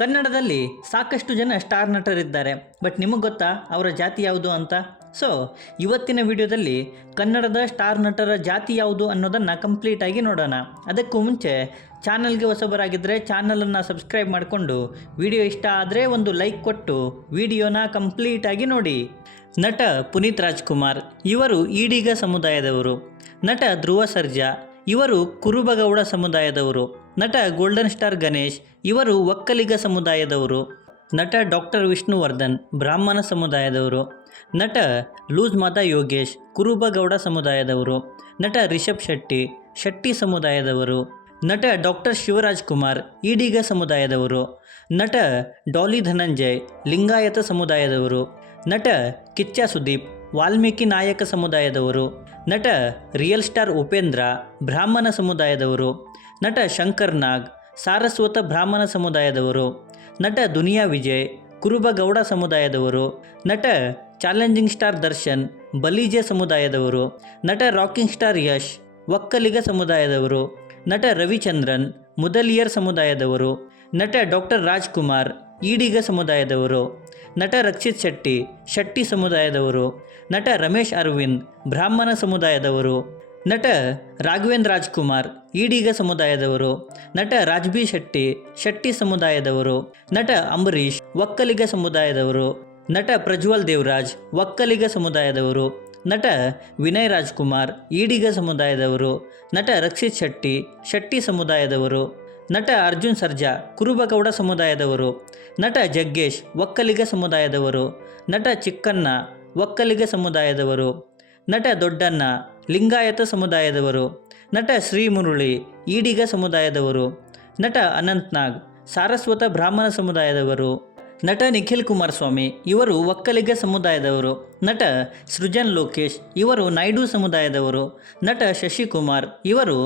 ಕನ್ನಡದಲ್ಲಿ ಸಾಕಷ್ಟು ಜನ ಸ್ಟಾರ್ ನಟರಿದ್ದಾರೆ. ಬಟ್ ನಿಮಗೆ ಗೊತ್ತಾ ಅವರ ಜಾತಿ ಯಾವುದು ಅಂತ? ಸೊ ಇವತ್ತಿನ ವಿಡಿಯೋದಲ್ಲಿ ಕನ್ನಡದ ಸ್ಟಾರ್ ನಟರ ಜಾತಿ ಯಾವುದು ಅನ್ನೋದನ್ನು ಕಂಪ್ಲೀಟಾಗಿ ನೋಡೋಣ. ಅದಕ್ಕೂ ಮುಂಚೆ ಚಾನಲ್ಗೆ ಹೊಸಬರಾಗಿದ್ದರೆ ಚಾನಲನ್ನು ಸಬ್ಸ್ಕ್ರೈಬ್ ಮಾಡಿಕೊಂಡು ವಿಡಿಯೋ ಇಷ್ಟ ಆದರೆ ಒಂದು ಲೈಕ್ ಕೊಟ್ಟು ವಿಡಿಯೋನ ಕಂಪ್ಲೀಟಾಗಿ ನೋಡಿ. ನಟ ಪುನೀತ್ ರಾಜ್ಕುಮಾರ್ ಇವರು ಈಡಿಗ ಸಮುದಾಯದವರು. ನಟ ಧ್ರುವ ಸರ್ಜಾ ಇವರು ಕುರುಬಗೌಡ ಸಮುದಾಯದವರು. ನಟ ಗೋಲ್ಡನ್ ಸ್ಟಾರ್ ಗಣೇಶ್ ಇವರು ಒಕ್ಕಲಿಗ ಸಮುದಾಯದವರು. ನಟ ಡಾಕ್ಟರ್ ವಿಷ್ಣುವರ್ಧನ್ ಬ್ರಾಹ್ಮಣ ಸಮುದಾಯದವರು. ನಟ ಲೂಸ್ ಮಾತಾ ಯೋಗೇಶ್ ಕುರುಬಗೌಡ ಸಮುದಾಯದವರು. ನಟ ರಿಷಬ್ ಶೆಟ್ಟಿ ಶೆಟ್ಟಿ ಸಮುದಾಯದವರು. ನಟ ಡಾಕ್ಟರ್ ಶಿವರಾಜ್ ಕುಮಾರ್ ಈಡಿಗ ಸಮುದಾಯದವರು. ನಟ ಡಾಲಿ ಧನಂಜಯ್ ಲಿಂಗಾಯತ ಸಮುದಾಯದವರು. ನಟ ಕಿಚ್ಚ ಸುದೀಪ್ ವಾಲ್ಮೀಕಿ ನಾಯಕ ಸಮುದಾಯದವರು. ನಟ ರಿಯಲ್ ಸ್ಟಾರ್ ಉಪೇಂದ್ರ ಬ್ರಾಹ್ಮಣ ಸಮುದಾಯದವರು. ನಟ ಶಂಕರ್ ನಾಗ್ ಸಾರಸ್ವತ ಬ್ರಾಹ್ಮಣ ಸಮುದಾಯದವರು. ನಟ ದುನಿಯಾ ವಿಜಯ್ ಕುರುಬಗೌಡ ಸಮುದಾಯದವರು. ನಟ ಚಾಲೆಂಜಿಂಗ್ ಸ್ಟಾರ್ ದರ್ಶನ್ ಬಲಿಜ ಸಮುದಾಯದವರು. ನಟ ರಾಕಿಂಗ್ ಸ್ಟಾರ್ ಯಶ್ ಒಕ್ಕಲಿಗ ಸಮುದಾಯದವರು. ನಟ ರವಿಚಂದ್ರನ್ ಮುದಲಿಯರ್ ಸಮುದಾಯದವರು. ನಟ ಡಾಕ್ಟರ್ ರಾಜ್ಕುಮಾರ್ ಈಡಿಗ ಸಮುದಾಯದವರು. ನಟ ರಕ್ಷಿತ್ ಶೆಟ್ಟಿ ಶೆಟ್ಟಿ ಸಮುದಾಯದವರು. ನಟ ರಮೇಶ್ ಅರವಿಂದ್ ಬ್ರಾಹ್ಮಣ ಸಮುದಾಯದವರು. ನಟ ರಾಘವೇಂದ್ರ ರಾಜ್ಕುಮಾರ್ ಈಡಿಗ ಸಮುದಾಯದವರು. ನಟ ರಾಜ್ಬಿ ಶೆಟ್ಟಿ ಶೆಟ್ಟಿ ಸಮುದಾಯದವರು. ನಟ ಅಂಬರೀಷ್ ಒಕ್ಕಲಿಗ ಸಮುದಾಯದವರು. ನಟ ಪ್ರಜ್ವಲ್ ದೇವರಾಜ್ ಒಕ್ಕಲಿಗ ಸಮುದಾಯದವರು. ನಟ ವಿನಯ್ ರಾಜ್ಕುಮಾರ್ ಈಡಿಗ ಸಮುದಾಯದವರು. ನಟ ರಕ್ಷಿತ್ ಶೆಟ್ಟಿ ಶೆಟ್ಟಿ ಸಮುದಾಯದವರು. ನಟ ಅರ್ಜುನ್ ಸರ್ಜಾ ಕುರುಬಗೌಡ ಸಮುದಾಯದವರು. ನಟ ಜಗ್ಗೇಶ್ ಒಕ್ಕಲಿಗ ಸಮುದಾಯದವರು. ನಟ ಚಿಕ್ಕಣ್ಣ ಒಕ್ಕಲಿಗ ಸಮುದಾಯದವರು. ನಟ ದೊಡ್ಡಣ್ಣ ಲಿಂಗಾಯತ ಸಮುದಾಯದವರು. ನಟ ಶ್ರೀ ಮುರುಳಿ ಈಡಿಗ ಸಮುದಾಯದವರು. ನಟ ಅನಂತ್ನಾಗ್ ಸಾರಸ್ವತ ಬ್ರಾಹ್ಮಣ ಸಮುದಾಯದವರು. ನಟ ನಿಖಿಲ್ ಕುಮಾರಸ್ವಾಮಿ ಇವರು ಒಕ್ಕಲಿಗ ಸಮುದಾಯದವರು. ನಟ ಸೃಜನ್ ಲೋಕೇಶ್ ಇವರು ನಾಯ್ಡು ಸಮುದಾಯದವರು. ನಟ ಶಶಿಕುಮಾರ್ ಇವರು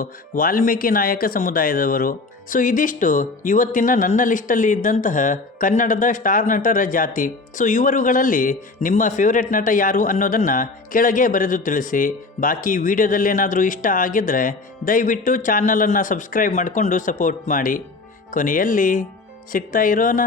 ವಾಲ್ಮೀಕಿ ನಾಯಕ ಸಮುದಾಯದವರು. ಸೊ ಇದಿಷ್ಟು ಇವತ್ತಿನ ನನ್ನ ಲಿಸ್ಟಲ್ಲಿ ಇದ್ದಂತಹ ಕನ್ನಡದ ಸ್ಟಾರ್ ನಟರ ಜಾತಿ. ಸೊ ಇವರುಗಳಲ್ಲಿ ನಿಮ್ಮ ಫೇವ್ರೆಟ್ ನಟ ಯಾರು ಅನ್ನೋದನ್ನು ಕೆಳಗೆ ಬರೆದು ತಿಳಿಸಿ. ಬಾಕಿ ವಿಡಿಯೋದಲ್ಲೇನಾದರೂ ಇಷ್ಟ ಆಗಿದ್ದರೆ ದಯವಿಟ್ಟು ಚಾನಲನ್ನು ಸಬ್ಸ್ಕ್ರೈಬ್ ಮಾಡಿಕೊಂಡು ಸಪೋರ್ಟ್ ಮಾಡಿ. ಕೊನೆಯಲ್ಲಿ ಸಿಗ್ತಾ ಇರೋಣ.